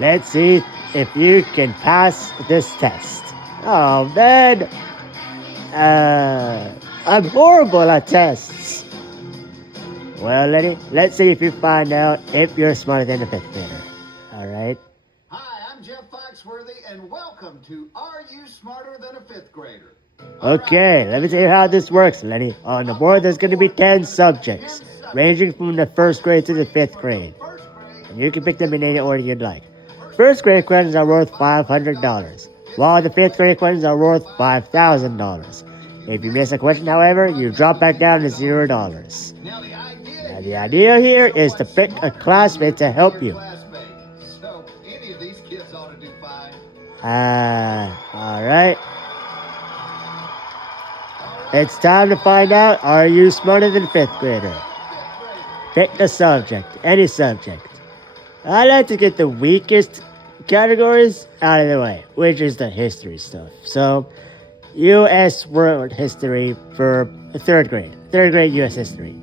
Let's see if you can pass this test. Oh man, I'm horrible at tests. Well, Lenny, let's see if you find out if you're smarter than a fifth grader. All right. Hi, I'm Jeff Foxworthy, and welcome to Are You Smarter Than a Fifth Grader? Okay, let me tell you how this works, Lenny. On the board, there's going to be 10 subjects, ranging from the first grade to the fifth grade. And you can pick them in any order you'd like. First grade questions are worth $500, while the fifth grade questions are worth $5,000. If you miss a question, however, you drop back down to $0. Now, The idea here is to pick a classmate to help you. So, any of these kids ought to do fine. Alright. It's time to find out, are you smarter than a fifth grader? Pick a subject, any subject. I like to get the weakest categories out of the way, which is the history stuff. So, U.S. World History for third grade U.S. History.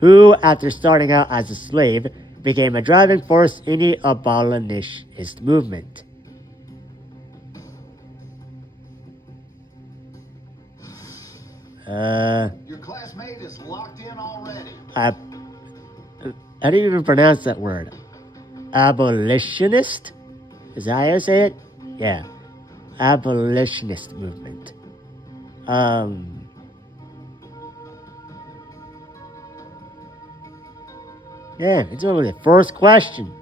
Who, after starting out as a slave, became a driving force in the abolitionist movement? Your classmate is locked in already. How do you even pronounce that word? Abolitionist? Is that how you say it? Yeah. Abolitionist movement. Yeah, it's only the first question.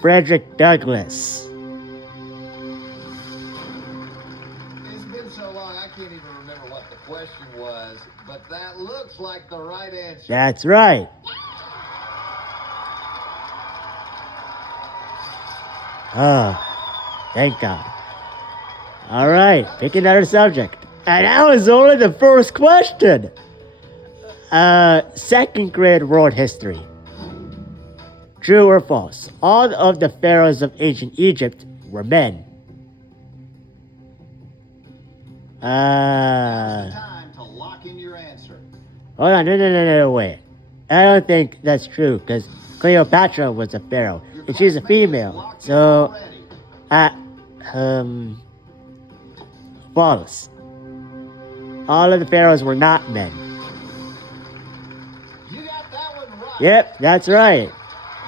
Frederick Douglass. It's been so long, I can't even remember what the question was, but that looks like the right answer. That's right. Oh, thank God. All right, pick another subject. And that was only the first question. Second grade world history. True or false? All of the pharaohs of ancient Egypt were men. Now's the time to lock in your answer. Hold on, no, wait. I don't think that's true, because Cleopatra was a pharaoh, and she's a female, so, false. All of the pharaohs were not men. You got that one right. Yep, that's right.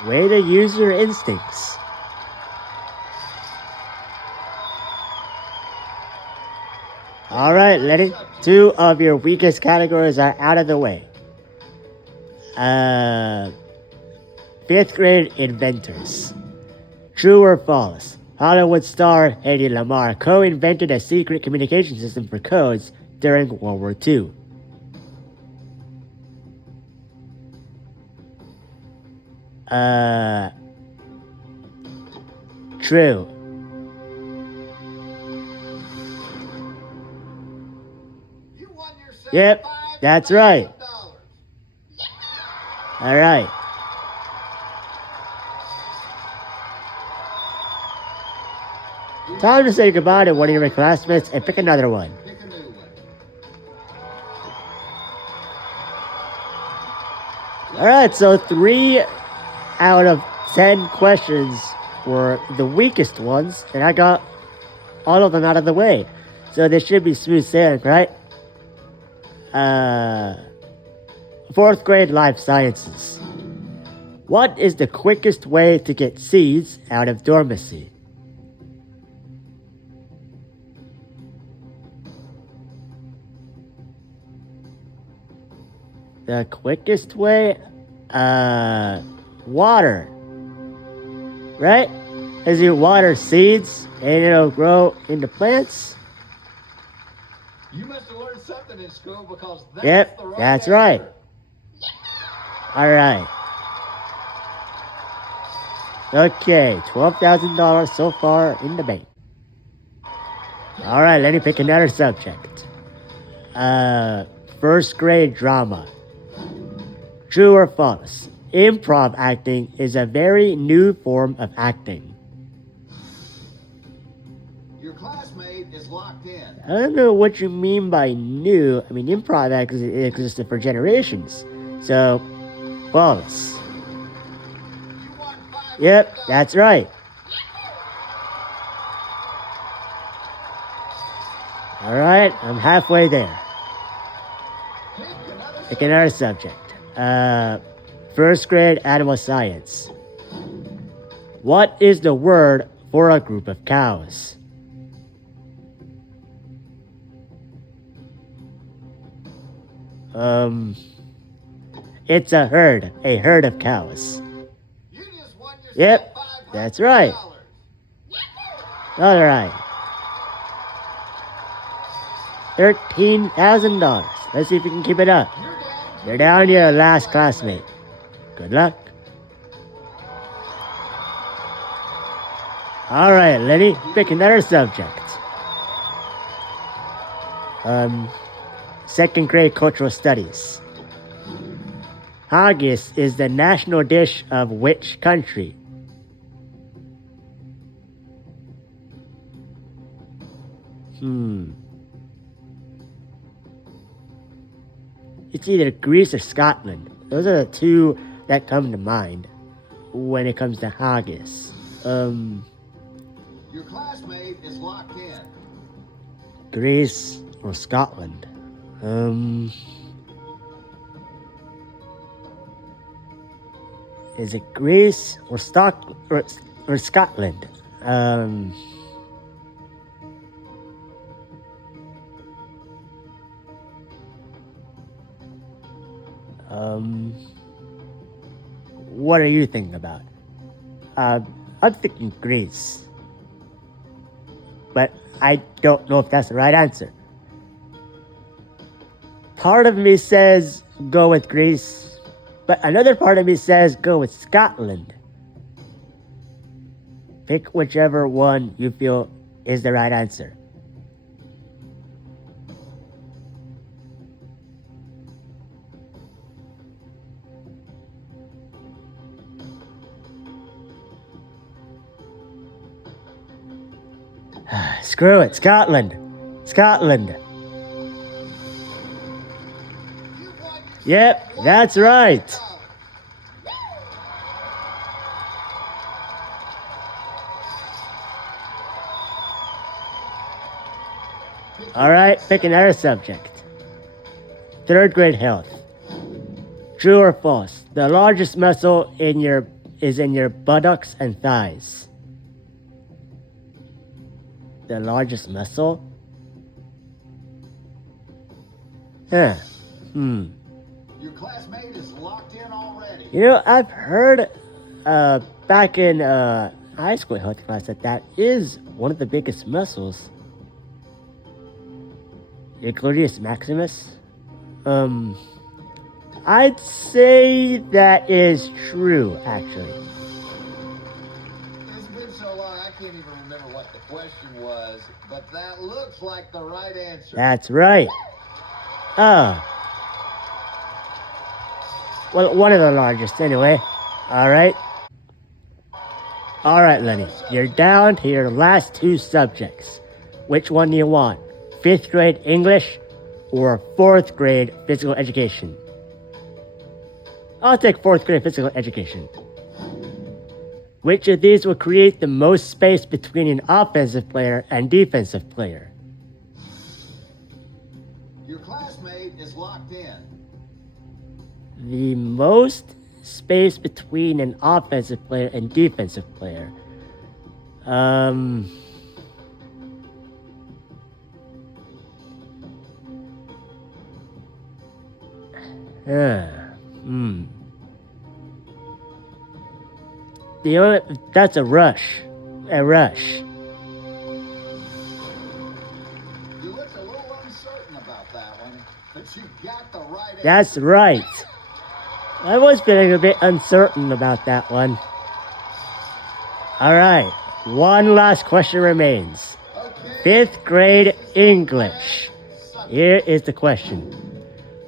Way to use your instincts. Alright, Lenny. 2 of your weakest categories are out of the way. 5th grade inventors. True or false? Hollywood star Hedy Lamarr co-invented a secret communication system for codes during World War II. True. You won yourself Yep, that's right. $5,000. Alright. Time to say goodbye to one of your classmates and pick another one. Pick a new one. Alright, so 3 out of 10 questions were the weakest ones, and I got all of them out of the way. So this should be smooth sailing, right? 4th grade life sciences. What is the quickest way to get seeds out of dormancy? The quickest way? Water. Right? As you water seeds and it'll grow into plants? You must have learned something in school because that's Yep, the right that's answer. right. Alright. Okay, $12,000 so far in the bank. Alright, let me pick another subject. First grade drama. True or false? Improv acting is a very new form of acting. Your classmate is locked in. I don't know what you mean by new. I mean, improv acting existed for generations. So, false. You won Yep, $500. that's right. Alright, I'm halfway there. Pick another subject. First grade animal science. What is the word for a group of cows? It's a herd of cows. You just won yourself Yep, $500. that's right. Alright. $13,000. Let's see if we can keep it up. You're down to your last classmate. Good luck. Alright, Lenny, pick another subject. Second grade cultural studies. Haggis is the national dish of which country? It's either Greece or Scotland. Those are the two that come to mind when it comes to haggis. Your classmate is locked in. Greece or Scotland? Is it Greece or Scotland? What are you thinking about? I'm thinking Greece. But I don't know if that's the right answer. Part of me says go with Greece, but another part of me says go with Scotland. Pick whichever one you feel is the right answer. Screw it, Scotland. Scotland. You won Yep, that's right. $100. Alright, pick another subject. Third grade health. True or false? The largest muscle is in your buttocks and thighs. The largest muscle? Your classmate is locked in already. You know, I've heard back in high school health class that is one of the biggest muscles. Your gluteus maximus. I'd say that is true, actually. It's been so long, I can't even remember what the question was, but that looks like the right answer. That's right. Well, one of the largest, anyway. Alright. Alright, Lenny. You're down to your last two subjects. Which one do you want? 5th grade English or 4th grade physical education? I'll take 4th grade physical education. Which of these will create the most space between an offensive player and defensive player? Your classmate is locked in. The most space between an offensive player and defensive player. That's a rush. A rush. You looked a little uncertain about that one, but you got the right answer. That's right. I was feeling a bit uncertain about that one. Alright, one last question remains. Okay. 5th grade English. Here is the question.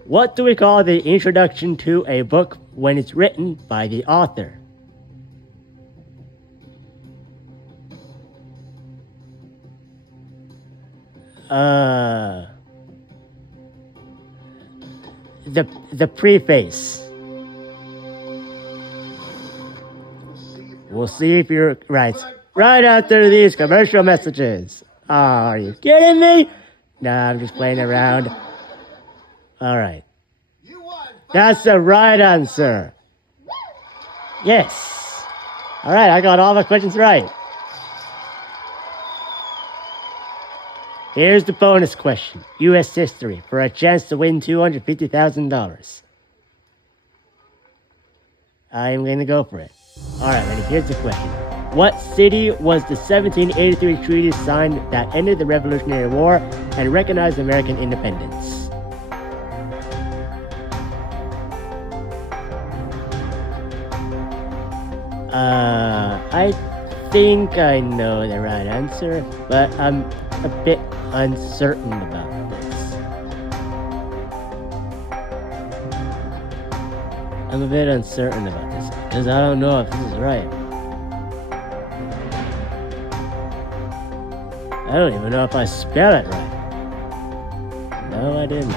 What do we call the introduction to a book when it's written by the author? the preface. We'll see if you're right. Right after these commercial messages. Oh, are you kidding me? No, I'm just playing around. All right. You won. That's the right answer. Yes. All right, I got all the questions right. Here's the bonus question. U.S. history for a chance to win $250,000. I'm going to go for it. All right, ready? Here's the question. What city was the 1783 treaty signed that ended the Revolutionary War and recognized American independence? I think I know the right answer, but I'm a bit uncertain about this. I'm a bit uncertain about this because I don't know if this is right. I don't even know if I spell it right. No, I didn't.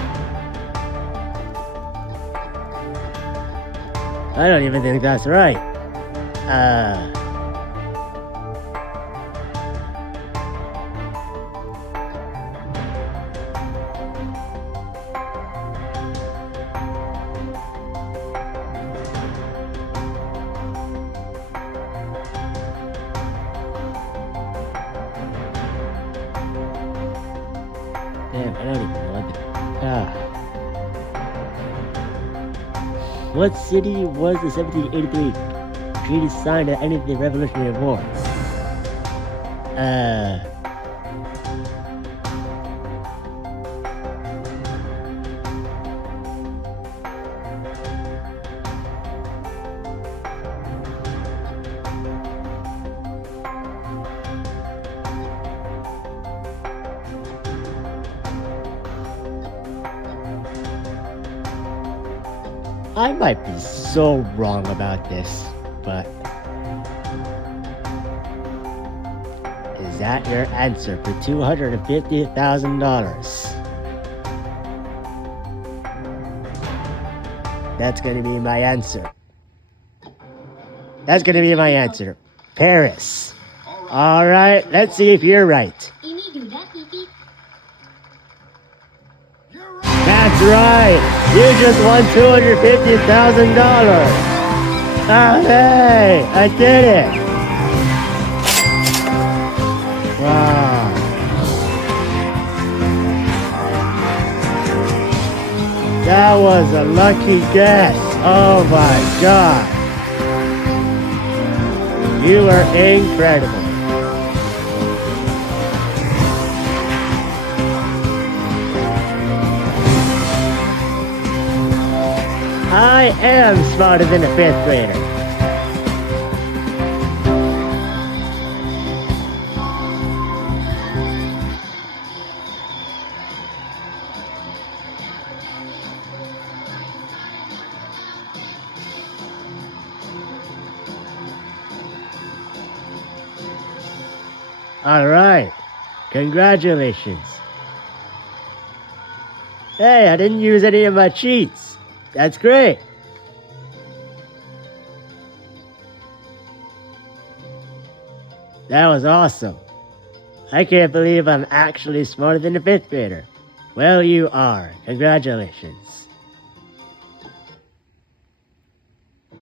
I don't even think that's right. Damn, I don't even know what city was the 1783 treaty signed at the end of the Revolutionary War? I might be so wrong about this, but is that your answer for $250,000? That's gonna be my answer. That's gonna be my answer. Paris. All right, let's see if you're right. That's right. You just won $250,000. Oh, hey, I did it. Wow. That was a lucky guess. Oh my God. You are incredible. I am smarter than a fifth grader. All right. Congratulations. Hey, I didn't use any of my cheats. That's great. That was awesome. I can't believe I'm actually smarter than a fifth grader. Well, you are. Congratulations.